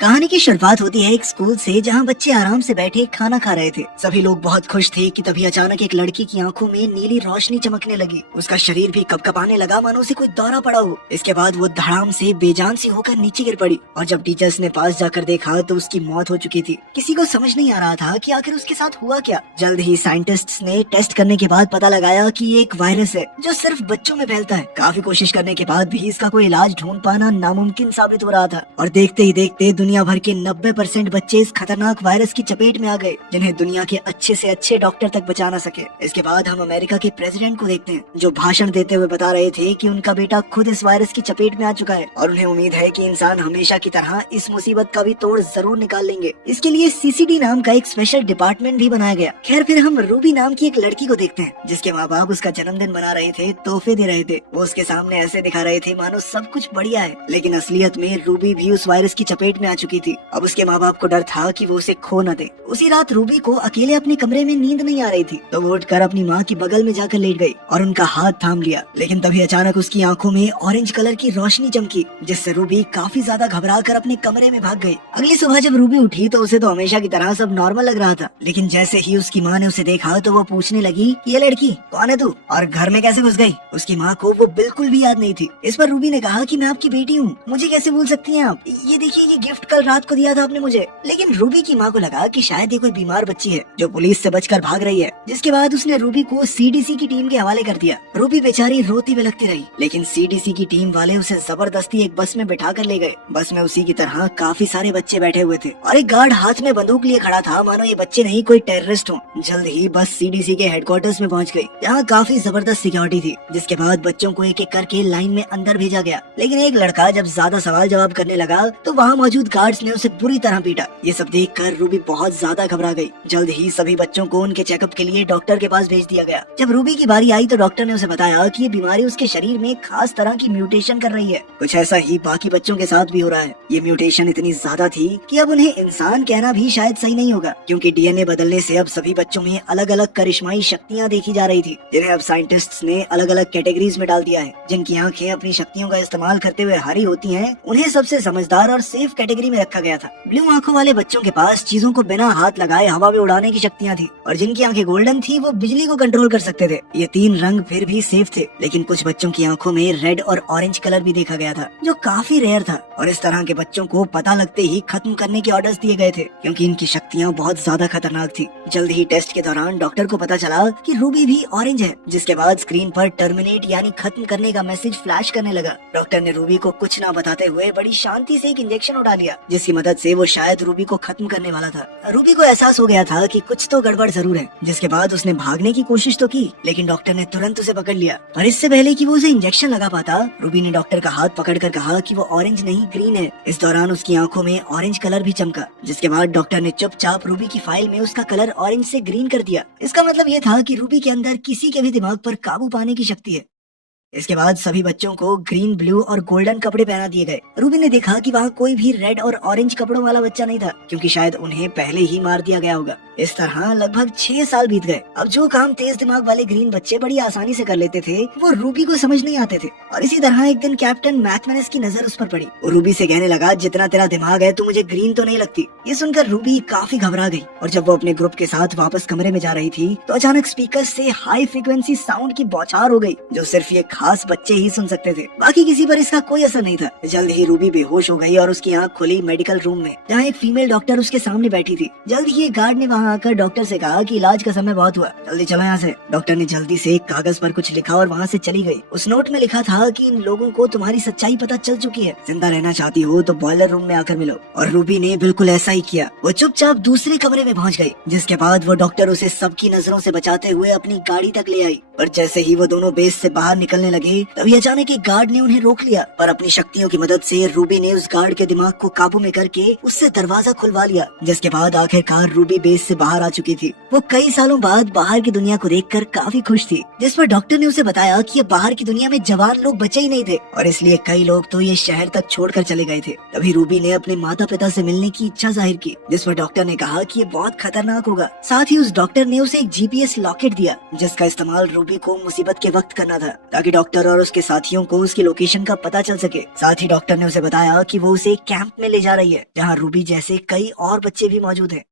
कहानी की शुरुआत होती है एक स्कूल से जहां बच्चे आराम से बैठे खाना खा रहे थे। सभी लोग बहुत खुश थे कि तभी अचानक एक लड़की की आंखों में नीली रोशनी चमकने लगी। उसका शरीर भी कपकपाने लगा मानो उसे कोई दौरा पड़ा हो। इसके बाद वो धड़ाम से बेजान सी होकर नीचे गिर पड़ी और जब टीचर्स ने पास जाकर देखा तो उसकी मौत हो चुकी थी। किसी को समझ नहीं आ रहा था कि आखिर उसके साथ हुआ क्या। जल्द ही साइंटिस्ट्स ने टेस्ट करने के बाद पता लगाया कि ये एक वायरस है जो सिर्फ बच्चों में फैलता है। काफी कोशिश करने के बाद भी इसका कोई इलाज ढूंढ पाना नामुमकिन साबित हो रहा था और देखते ही देखते दुनिया भर के 90% बच्चे इस खतरनाक वायरस की चपेट में आ गए जिन्हें दुनिया के अच्छे से अच्छे डॉक्टर तक बचा न सके। इसके बाद हम अमेरिका के प्रेसिडेंट को देखते हैं जो भाषण देते हुए बता रहे थे कि उनका बेटा खुद इस वायरस की चपेट में आ चुका है और उन्हें उम्मीद है कि इंसान हमेशा की तरह इस मुसीबत का भी तोड़ जरूर निकाल लेंगे। इसके लिए सीसीडी नाम का एक स्पेशल डिपार्टमेंट भी बनाया गया। खैर फिर हम रूबी नाम की एक लड़की को देखते हैं जिसके माँ बाप उसका जन्मदिन मना रहे थे, तोहफे दे रहे थे। वो उसके सामने ऐसे दिखा रहे थे मानो सब कुछ बढ़िया है, लेकिन असलियत में रूबी भी उस वायरस की चपेट में आ चुकी थी। अब उसके माँ बाप को डर था कि वो उसे खो न दे। उसी रात रूबी को अकेले अपने कमरे में नींद नहीं आ रही थी तो वो उठकर अपनी माँ की बगल में जाकर लेट गई और उनका हाथ थाम लिया। लेकिन तभी अचानक उसकी आंखों में ऑरेंज कलर की रोशनी चमकी जिससे रूबी काफी ज्यादा घबरा कर अपने कमरे में भाग गई। अगली सुबह जब रूबी उठी तो उसे तो हमेशा की तरह सब नॉर्मल लग रहा था, लेकिन जैसे ही उसकी माँ ने उसे देखा तो वो पूछने लगी, ये लड़की कौन है तू और घर में कैसे घुस गई? उसकी माँ को वो बिल्कुल भी याद नहीं थी। इस पर रूबी ने कहा कि मैं आपकी बेटी हूँ, मुझे कैसे भूल सकती हैं आप? ये देखिए, ये गिफ्ट कल रात को दिया था आपने मुझे। लेकिन रूबी की माँ को लगा कि शायद ये कोई बीमार बच्ची है जो पुलिस से बचकर भाग रही है, जिसके बाद उसने रूबी को सीडीसी की टीम के हवाले कर दिया। रूबी बेचारी रोती बिलखती रही, लेकिन सीडीसी की टीम वाले उसे जबरदस्ती एक बस में बिठा कर ले गए। बस में उसी की तरह काफी सारे बच्चे बैठे हुए थे और एक गार्ड हाथ में बंदूक लिए खड़ा था मानो ये बच्चे नहीं कोई टेररिस्ट हो। जल्द ही बस सीडीसी के हेडक्वार्टर्स में पहुंच गई। यहाँ काफी जबरदस्त सिक्योरिटी थी, जिसके बाद बच्चों को एक एक करके लाइन में अंदर भेजा गया। लेकिन एक लड़का जब ज्यादा सवाल जवाब करने लगा तो वहाँ मौजूद गार्ड्स ने उसे बुरी तरह पीटा। ये सब देखकर रूबी बहुत ज्यादा घबरा गई। जल्द ही सभी बच्चों को उनके चेकअप के लिए डॉक्टर के पास भेज दिया गया। जब रूबी की बारी आई तो डॉक्टर ने उसे बताया कि ये बीमारी उसके शरीर में खास तरह की म्यूटेशन कर रही है। कुछ ऐसा ही बाकी बच्चों के साथ भी हो रहा है। ये म्यूटेशन इतनी ज्यादा थी कि अब उन्हें इंसान कहना भी शायद सही नहीं होगा, क्योंकि डीएनए बदलने से अब सभी बच्चों में अलग अलग करिश्माई शक्तियाँ देखी जा रही थी, जिन्हें अब साइंटिस्ट्स ने अलग अलग कैटेगरीज में डाल दिया है। जिनकी आंखें अपनी शक्तियों का इस्तेमाल करते हुए हरी होती हैं, उन्हें सबसे समझदार और सेफ कैटेगरी में रखा गया था। ब्लू आंखों वाले बच्चों के पास चीजों को बिना हाथ लगाए हवा में उड़ाने की शक्तियाँ थी और जिनकी आंखें गोल्डन थी वो बिजली को कंट्रोल कर सकते थे। ये तीन रंग फिर भी सेफ थे, लेकिन कुछ बच्चों की आंखों में रेड और ऑरेंज कलर भी देखा गया था जो काफी रेयर था और इस तरह के बच्चों को पता लगते ही खत्म करने के ऑर्डर्स दिए गए थे, क्योंकि इनकी शक्तियाँ बहुत ज्यादा खतरनाक थी। जल्द ही टेस्ट के दौरान डॉक्टर को पता चला कि रूबी भी ऑरेंज है, जिसके बाद स्क्रीन पर टर्मिनेट यानी खत्म करने का मैसेज फ्लैश करने लगा। डॉक्टर ने रूबी को कुछ न बताते हुए बड़ी शांति से एक इंजेक्शन उठा लिया, जिसकी मदद से वो शायद रूबी को खत्म करने वाला था। रूबी को एहसास हो गया था कि कुछ तो गड़बड़ जरूर है, जिसके बाद उसने भागने की कोशिश तो की, लेकिन डॉक्टर ने तुरंत उसे पकड़ लिया। और इससे पहले कि वो उसे इंजेक्शन लगा पाता, रूबी ने डॉक्टर का हाथ पकड़कर कहा कि वो ऑरेंज नहीं ग्रीन है। इस दौरान उसकी आंखों में ऑरेंज कलर भी चमका, जिसके बाद डॉक्टर ने चुपचाप रूबी की फाइल में उसका कलर ऑरेंज से ग्रीन कर दिया। इसका मतलब ये था कि रूबी के अंदर किसी के भी दिमाग पर काबू पाने की शक्ति है। इसके बाद सभी बच्चों को ग्रीन, ब्लू और गोल्डन कपड़े पहना दिए गए। रूबी ने देखा कि वहाँ कोई भी रेड और ऑरेंज कपड़ों वाला बच्चा नहीं था, क्योंकि शायद उन्हें पहले ही मार दिया गया होगा। इस तरह लगभग 6 साल बीत गए। अब जो काम तेज दिमाग वाले ग्रीन बच्चे बड़ी आसानी से कर लेते थे, वो रूबी को समझ नहीं आते थे। और इसी तरह एक दिन कैप्टन मैथमेटिक्स की नजर उस पर पड़ी। वो रूबी से कहने लगा, जितना तेरा दिमाग है तू मुझे ग्रीन तो नहीं लगती। ये सुनकर रूबी काफी घबरा गई और जब वो अपने ग्रुप के साथ वापस कमरे में जा रही थी तो अचानक स्पीकर से हाई फ्रीक्वेंसी साउंड की बौछार हो गई, जो सिर्फ ये खास बच्चे ही सुन सकते थे। बाकी किसी पर इसका कोई असर नहीं था। जल्द ही रूबी बेहोश हो गई और उसकी आंख खुली मेडिकल रूम में, जहाँ एक फीमेल डॉक्टर उसके सामने बैठी थी। जल्द ही एक गार्ड ने वहाँ आकर डॉक्टर से कहा कि इलाज का समय बहुत हुआ, जल्दी चलो यहाँ से। डॉक्टर ने जल्दी से एक कागज पर कुछ लिखा और वहाँ से चली गई। उस नोट में लिखा था कि इन लोगों को तुम्हारी सच्चाई पता चल चुकी है, जिंदा रहना चाहती हो तो बॉयलर रूम में आकर मिलो। और रूबी ने बिल्कुल ऐसा ही किया। वो चुपचाप दूसरे कमरे में पहुँच गई, जिसके बाद वो डॉक्टर उसे सबकी नजरों से बचाते हुए अपनी गाड़ी तक ले आई। पर जैसे ही वो दोनों बेस से बाहर निकलने लगे तभी अचानक एक गार्ड ने उन्हें रोक लिया। पर अपनी शक्तियों की मदद से रूबी ने उस गार्ड के दिमाग को काबू में करके उससे दरवाजा खुलवा लिया, जिसके बाद आखिरकार रूबी बेस से बाहर आ चुकी थी। वो कई सालों बाद बाहर की दुनिया को देखकर काफी खुश थी, जिस पर डॉक्टर ने उसे बताया कि ये बाहर की दुनिया में जवान लोग बचे ही नहीं थे और इसलिए कई लोग तो ये शहर तक छोड़कर चले गए थे। तभी रूबी ने अपने माता पिता से मिलने की इच्छा जाहिर की, जिस पर डॉक्टर ने कहा कि ये बहुत खतरनाक होगा। साथ ही उस डॉक्टर ने उसे एक GPS लॉकेट दिया, जिसका इस्तेमाल रूबी को मुसीबत के वक्त करना था, ताकि डॉक्टर और उसके साथियों को उसकी लोकेशन का पता चल सके। साथ ही डॉक्टर ने उसे बताया कि वो उसे एक कैंप में ले जा रही है, जहाँ रूबी जैसे कई और बच्चे भी मौजूद हैं।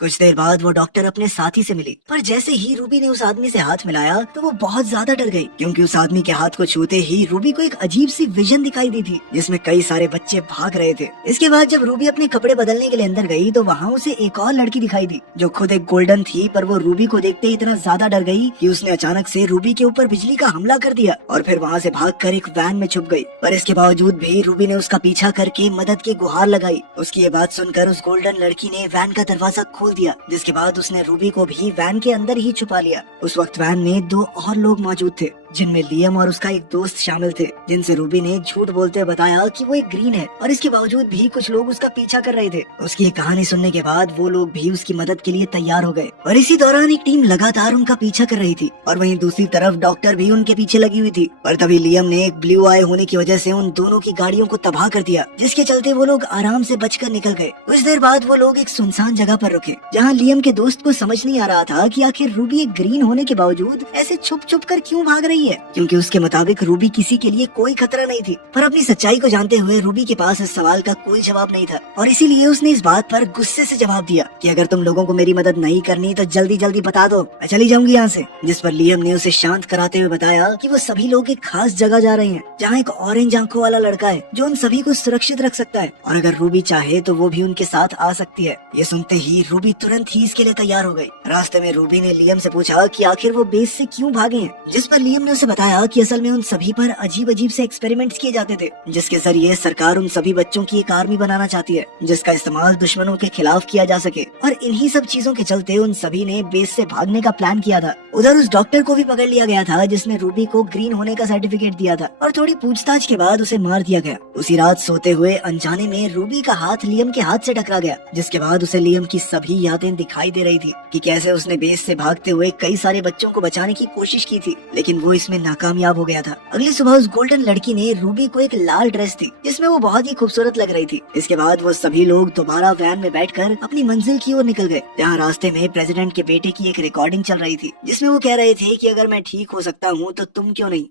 कुछ देर बाद वो डॉक्टर अपने साथी से मिली, पर जैसे ही रूबी ने उस आदमी से हाथ मिलाया तो वो बहुत ज्यादा डर गई, क्योंकि उस आदमी के हाथ को छूते ही रूबी को एक अजीब सी विजन दिखाई दी थी, जिसमें कई सारे बच्चे भाग रहे थे। इसके बाद जब रूबी अपने कपड़े बदलने के लिए अंदर गई तो वहाँ उसे एक और लड़की दिखाई दी, जो खुद एक गोल्डन थी, पर वो रूबी को देखते ही इतना ज्यादा डर गई कि उसने अचानक से रूबी के ऊपर बिजली का हमला कर दिया और फिर वहाँ से भागकर एक वैन में छुप गई। पर इसके बावजूद भी रूबी ने उसका पीछा करके मदद की गुहार लगाई। उसकी ये बात सुनकर उस गोल्डन लड़की ने वैन का दरवाजा खोल दिया, जिसके बाद उसने रूबी को भी वैन के अंदर ही छुपा लिया। उस वक्त वैन में 2 और लोग मौजूद थे, जिनमें लियम और उसका एक दोस्त शामिल थे, जिनसे रूबी ने झूठ बोलते हुए बताया कि वो एक ग्रीन है और इसके बावजूद भी कुछ लोग उसका पीछा कर रहे थे। उसकी ये कहानी सुनने के बाद वो लोग भी उसकी मदद के लिए तैयार हो गए और इसी दौरान एक टीम लगातार उनका पीछा कर रही थी और वहीं दूसरी तरफ डॉक्टर भी उनके पीछे लगी हुई थी। पर तभी लियम ने एक ब्लू आई होने की वजह से उन दोनों की गाड़ियों को तबाह कर दिया, जिसके चलते वो लोग आराम से बचकर निकल गए। कुछ देर बाद वो लोग एक सुनसान जगह पर रुके, जहाँ लियम के दोस्त को समझ नहीं आ रहा था कि आखिर रूबी एक ग्रीन होने के बावजूद ऐसे छुप छुप कर क्यों भाग रही है, क्योंकि उसके मुताबिक रूबी किसी के लिए कोई खतरा नहीं थी। पर अपनी सच्चाई को जानते हुए रूबी के पास इस सवाल का कोई जवाब नहीं था और इसीलिए उसने इस बात पर गुस्से से जवाब दिया कि अगर तुम लोगों को मेरी मदद नहीं करनी तो जल्दी जल्दी बता दो, मैं चली जाऊंगी यहाँ से। जिस पर लियम ने उसे शांत कराते हुए बताया कि वो सभी लोग एक खास जगह जा रहे हैं, जहाँ एक ऑरेंज आंखों वाला लड़का है जो उन सभी को सुरक्षित रख सकता है और अगर रूबी चाहे तो वो भी उनके साथ आ सकती है। ये सुनते ही रूबी तुरंत ही इसके लिए तैयार हो गई। रास्ते में रूबी ने लियम से पूछा कि आखिर वो बेस से क्यों भागे हैं, जिस पर लियम ने उसे बताया कि असल में उन सभी पर अजीब अजीब से एक्सपेरिमेंट्स किए जाते थे, जिसके जरिए सरकार उन सभी बच्चों की एक आर्मी बनाना चाहती है, जिसका इस्तेमाल दुश्मनों के खिलाफ किया जा सके। और इन्हीं सब चीजों के चलते उन सभी ने बेस से भागने का प्लान किया था। उधर उस डॉक्टर को भी पकड़ लिया गया था, जिसने रूबी को ग्रीन होने का सर्टिफिकेट दिया था और थोड़ी पूछताछ के बाद उसे मार दिया गया। उसी रात सोते हुए अनजाने में रूबी का हाथ लियम के हाथ से टकरा गया, जिसके बाद उसे लियम की सभी यादें दिखाई दे रही थी कि कैसे उसने बेस से भागते हुए कई सारे बच्चों को बचाने की कोशिश की थी, लेकिन वो इसमें नाकामयाब हो गया था। अगली सुबह उस गोल्डन लड़की ने रूबी को एक लाल ड्रेस दी, जिसमें वो बहुत ही खूबसूरत लग रही थी। इसके बाद वो सभी लोग दोबारा वैन में बैठकर अपनी मंजिल की ओर निकल गए, जहाँ रास्ते में प्रेसिडेंट के बेटे की एक रिकॉर्डिंग चल रही थी, जिसमें वो कह रहे थे कि अगर मैं ठीक हो सकता हूँ तो तुम क्यों नहीं।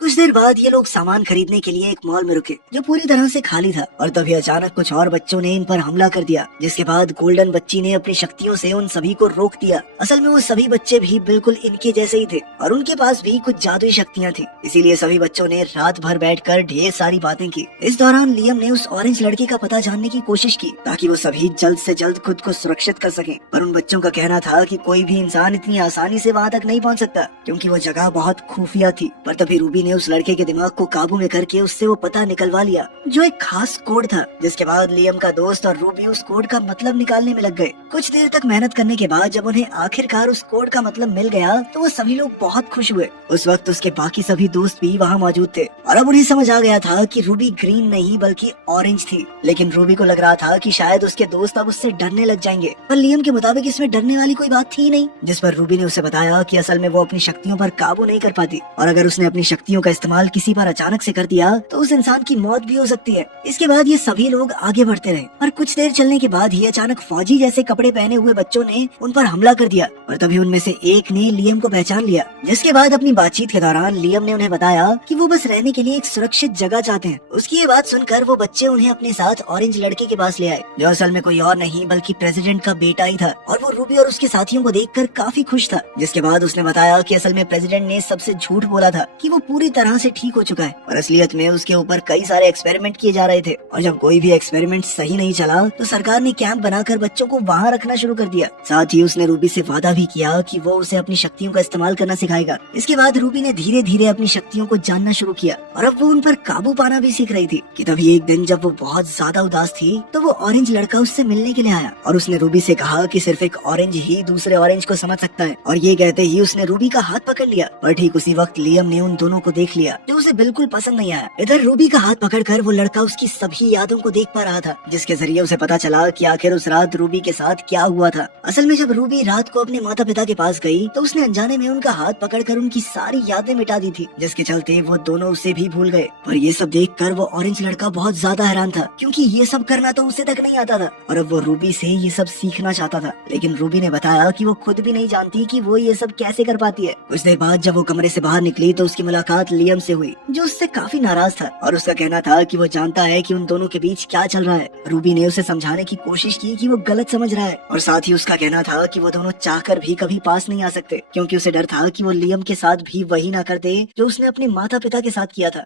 कुछ देर बाद ये लोग सामान खरीदने के लिए एक मॉल में रुके, जो पूरी तरह से खाली था और तभी अचानक कुछ और बच्चों ने इन पर हमला कर दिया, जिसके बाद गोल्डन बच्ची ने अपनी शक्तियों से उन सभी को रोक दिया। असल में वो सभी बच्चे भी बिल्कुल इनके जैसे ही थे और उनके पास भी कुछ जादुई शक्तियाँ थी, इसीलिए सभी बच्चों ने रात भर बैठकर ढेर सारी बातें की। इस दौरान लियम ने उस ऑरेंज लड़के का पता जानने की कोशिश की, ताकि वो सभी जल्द से जल्द खुद को सुरक्षित कर सकें। पर उन बच्चों का कहना था कि कोई भी इंसान इतनी आसानी से वहाँ तक नहीं पहुँच सकता, क्योंकि वो जगह बहुत खुफिया थी। पर तभी रूबी ने उस लड़के के दिमाग को काबू में करके उससे वो पता निकलवा लिया, जो एक खास कोड था। जिसके बाद लियम का दोस्त और रूबी उस कोड का मतलब निकालने में लग गए। कुछ देर तक मेहनत करने के बाद जब उन्हें आखिरकार उस कोड का मतलब मिल गया तो वो सभी लोग बहुत खुश हुए। उस वक्त उसके बाकी सभी दोस्त भी वहाँ मौजूद थे और अब उन्हें समझ आ गया था कि रूबी ग्रीन नहीं बल्कि ऑरेंज थी। लेकिन रूबी को लग रहा था कि शायद उसके दोस्त अब उससे डरने लग जाएंगे, पर लियम के मुताबिक इसमें डरने वाली कोई बात थी नहीं। जिस पर रूबी ने उसे बताया कि असल में वो अपनी शक्तियों पर काबू नहीं कर पाती और अगर उसने अपनी शक्तियों का इस्तेमाल किसी पर अचानक से कर दिया तो उस इंसान की मौत भी हो सकती है। इसके बाद ये सभी लोग आगे बढ़ते रहे और कुछ देर चलने के बाद ही अचानक फौजी जैसे कपड़े पहने हुए बच्चों ने उन पर हमला कर दिया और तभी उनमें से एक ने लियम को पहचान लिया। जिसके बाद अपनी बातचीत के दौरान लियम ने उन्हें बताया कि वो बस रहने के लिए एक सुरक्षित जगह चाहते हैं। उसकी ये बात सुनकर वो बच्चे उन्हें अपने साथ ऑरेंज लड़के के पास ले आए, जो असल में कोई और नहीं बल्कि प्रेसिडेंट का बेटा ही था और वो रूबी और उसके साथियों को देखकर काफी खुश था। जिसके बाद उसने बताया कि असल में प्रेसिडेंट ने सबसे झूठ बोला था कि वो पूरी तरह से ठीक हो चुका है और असलियत में उसके ऊपर कई सारे एक्सपेरिमेंट किए जा रहे थे और जब कोई भी एक्सपेरिमेंट सही नहीं चला तो सरकार ने कैंप बनाकर बच्चों को वहाँ रखना शुरू कर दिया। साथ ही उसने रूबी से वादा भी किया कि वो उसे अपनी शक्तियों का इस्तेमाल करना सिखाएगा। इसके बाद रूबी ने धीरे धीरे अपनी शक्तियों को जानना शुरू किया और अब वो उन पर काबू पाना भी सीख रही थी कि तभी एक दिन जब वो बहुत ज्यादा उदास थी तो वो ऑरेंज लड़का उससे मिलने के लिए आया और उसने रूबी से कहा कि सिर्फ एक ऑरेंज ही दूसरे ऑरेंज को समझ सकता है और ये कहते ही उसने रूबी का हाथ पकड़ लिया। पर ठीक उसी वक्त लियम ने उन दोनों को देख लिया जो उसे बिल्कुल पसंद नहीं आया। इधर रूबी का हाथ पकड़कर वो लड़का उसकी सभी यादों को देख पा रहा था, जिसके जरिए उसे पता चला कि आखिर उस रात रूबी के साथ क्या हुआ था। असल में जब रूबी रात को अपने माता पिता के पास गई तो उसने अनजाने में उनका हाथ पकड़कर उनकी सारी यादें मिटा दी थी, जिसके चलते वो दोनों उसे भी भूल गए। पर ये सब देखकर वो ऑरेंज लड़का बहुत ज्यादा हैरान था, क्योंकि ये सब करना तो उसे तक नहीं आता था और अब वो रूबी से ये सब सीखना चाहता था। लेकिन रूबी ने बताया कि वो खुद भी नहीं जानती कि वो ये सब कैसे कर पाती है। कुछ देर बाद जब वो कमरे से बाहर निकली तो उसकी मुलाकात लियम से हुई, जो उससे काफी नाराज था और उसका कहना था कि वो जानता है कि उन दोनों के बीच क्या चल रहा है। रूबी ने उसे समझाने की कोशिश की कि वो गलत समझ रहा है और साथ ही उसका कहना था कि वो दोनों चाहकर भी कभी पास नहीं आ सकते, क्योंकि उसे डर था कि वो लियम के साथ भी वही ना कर दे जो उसने अपने माता पिता के साथ किया था।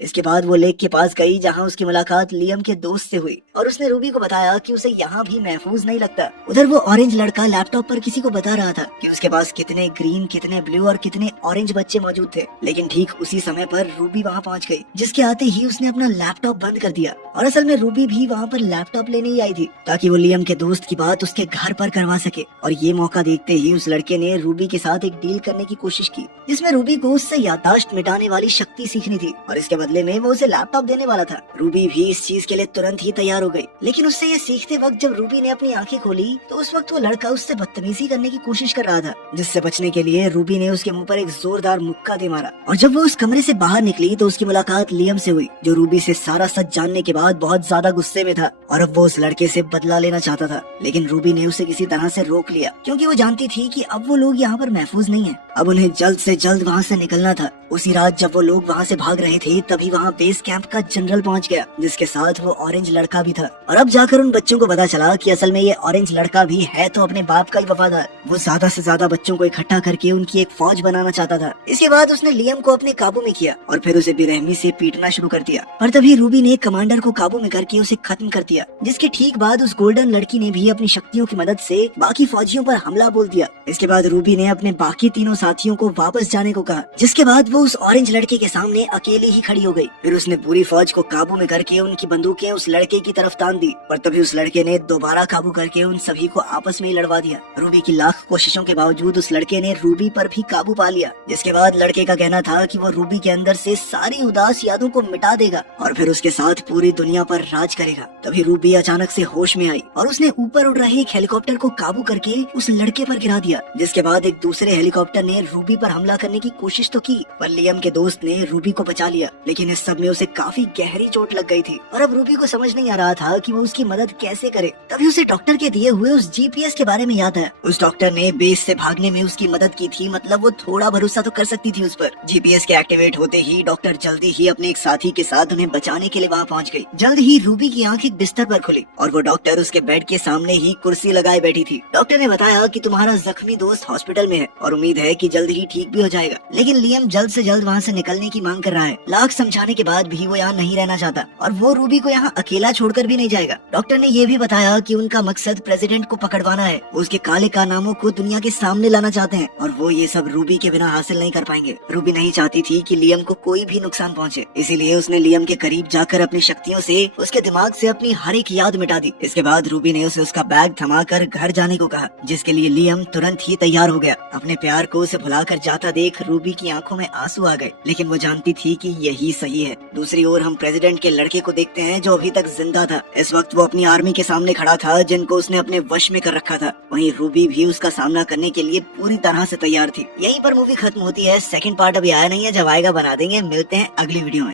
इसके बाद वो लेक के पास गई जहाँ उसकी मुलाकात लियम के दोस्त से हुई और उसने रूबी को बताया कि उसे यहाँ भी महफूज नहीं लगता। उधर वो ऑरेंज लड़का लैपटॉप पर किसी को बता रहा था कि उसके पास कितने ग्रीन, कितने ब्लू और कितने ऑरेंज बच्चे मौजूद थे। लेकिन ठीक उसी समय पर रूबी वहाँ पहुँच गई, जिसके आते ही उसने अपना लैपटॉप बंद कर दिया। और असल में रूबी भी वहाँ पर लैपटॉप लेने ही आई थी ताकि वो लियम के दोस्त की बात उसके घर पर करवा सके। और ये मौका देखते ही उस लड़के ने रूबी के साथ एक डील करने की कोशिश की, जिसमें रूबी को उससे याददाश्त मिटाने वाली शक्ति सीखनी थी और इसके बदले में वो उसे लैपटॉप देने वाला था। रूबी भी इस चीज के लिए तुरंत ही तैयार हो गई। लेकिन उससे ये सीखते वक्त जब रूबी ने अपनी आंखें खोली तो उस वक्त वो लड़का उससे बदतमीजी करने की कोशिश कर रहा था, जिससे बचने के लिए रूबी ने उसके मुंह पर एक जोरदार मुक्का दे मारा। और जब वो उस कमरे से बाहर निकली तो उसकी मुलाकात लियम से हुई, जो रूबी से सारा सच जानने के बाद बहुत ज्यादा गुस्से में था और अब वो उस लड़के से बदला लेना चाहता था। लेकिन रूबी ने उसे किसी तरह से रोक लिया, क्योंकि वो जानती थी कि अब वो लोग यहाँ पर महफूज नहीं है। अब उन्हें जल्द से जल्द वहाँ से निकलना था। उसी रात जब वो लोग वहाँ से भाग रहे थे तभी वहाँ बेस कैंप का जनरल पहुँच गया, जिसके साथ वो ऑरेंज लड़का भी था। और अब जाकर उन बच्चों को पता चला कि असल में ये ऑरेंज लड़का भी है तो अपने बाप का ही वफादार। वो ज्यादा से ज्यादा बच्चों को इकट्ठा करके उनकी एक फौज बनाना चाहता था। इसके बाद उसने लियम को अपने काबू में किया और फिर उसे बेरहमी से पीटना शुरू कर दिया। पर तभी रूबी ने कमांडर को काबू में करके उसे खत्म कर दिया, जिसके ठीक बाद उस गोल्डन लड़की ने भी अपनी शक्तियों की मदद से बाकी फौजियों पर हमला बोल दिया। इसके बाद रूबी ने अपने बाकी तीनों साथियों को वापस जाने को कहा, जिसके बाद वो उस ऑरेंज लड़के के सामने अकेली ही खड़ी हो गई। फिर उसने पूरी फौज को काबू में करके उनकी बंदूकें उस लड़के की तरफ तान दी। पर तभी उस लड़के ने दोबारा काबू करके उन सभी को आपस में ही लड़वा दिया। रूबी की लाख कोशिशों के बावजूद उस लड़के ने रूबी पर भी काबू पा लिया, जिसके बाद लड़के का कहना था कि वो रूबी के अंदर से सारी उदास यादों को मिटा देगा और फिर उसके साथ पूरी दुनिया पर राज करेगा। तभी रूबी अचानक से होश में आई और उसने ऊपर उड़ रहे एक हेलीकॉप्टर को काबू करके उस लड़के पर गिरा दिया, जिसके बाद एक दूसरे हेलीकॉप्टर ने रूबी पर हमला करने की कोशिश तो की, पर लियम के दोस्त ने रूबी को बचा लिया। लेकिन इस सब में उसे काफी गहरी चोट लग गई थी और अब रूबी को समझ नहीं आ रहा था कि वो उसकी मदद कैसे करे। तभी उसे डॉक्टर के दिए हुए उस जीपीएस के बारे में याद आया। उस डॉक्टर ने बेस से भागने में उसकी मदद की थी, मतलब वो थोड़ा भरोसा तो कर सकती थी उस पर। जीपीएस के एक्टिवेट होते ही डॉक्टर जल्दी ही अपने एक साथी के साथ उन्हें बचाने के लिए वहाँ पहुँच गई। जल्द ही रूबी की आंख एक बिस्तर पर खुली और वो डॉक्टर उसके बेड के सामने ही कुर्सी लगाए बैठी थी। डॉक्टर ने बताया कि तुम्हारा जख्मी दोस्त हॉस्पिटल में है और उम्मीद है कि जल्द ही ठीक भी हो जाएगा। लेकिन लियम जल्द से जल्द वहाँ से निकलने की मांग कर रहा है। लाख समझाने के बाद भी वो यहाँ नहीं रहना चाहता और वो रूबी को यहाँ अकेला छोड़कर भी नहीं जाएगा। डॉक्टर ने ये भी बताया कि उनका मकसद प्रेसिडेंट को पकड़वाना है। वो उसके काले कारनामों को दुनिया के सामने लाना चाहते हैं और वो ये सब रूबी के बिना हासिल नहीं कर पाएंगे। रूबी नहीं चाहती थी कि लियम को कोई भी नुकसान पहुँचे, इसीलिए उसने लियम के करीब जाकर अपनी शक्तियों से उसके दिमाग से अपनी हर एक याद मिटा दी। इसके बाद रूबी ने उसे उसका बैग थमाकर घर जाने को कहा, जिसके लिए लियम तुरंत ही तैयार हो गया। अपने प्यार को उसे भुलाकर जाता देख रूबी की आंखों में आंसू आ गए, लेकिन वो जानती थी कि यही सही है। दूसरी ओर हम प्रेसिडेंट के लड़के को देखते हैं जो अभी तक जिंदा था। इस वक्त वो अपनी आर्मी के सामने खड़ा था जिनको उसने अपने वश में कर रखा था। वहीं रूबी भी उसका सामना करने के लिए पूरी तरह से तैयार थी। यहीं पर मूवी खत्म होती है। सेकंड पार्ट अभी आया नहीं है, जब आएगा बना देंगे। मिलते हैं अगली वीडियो में।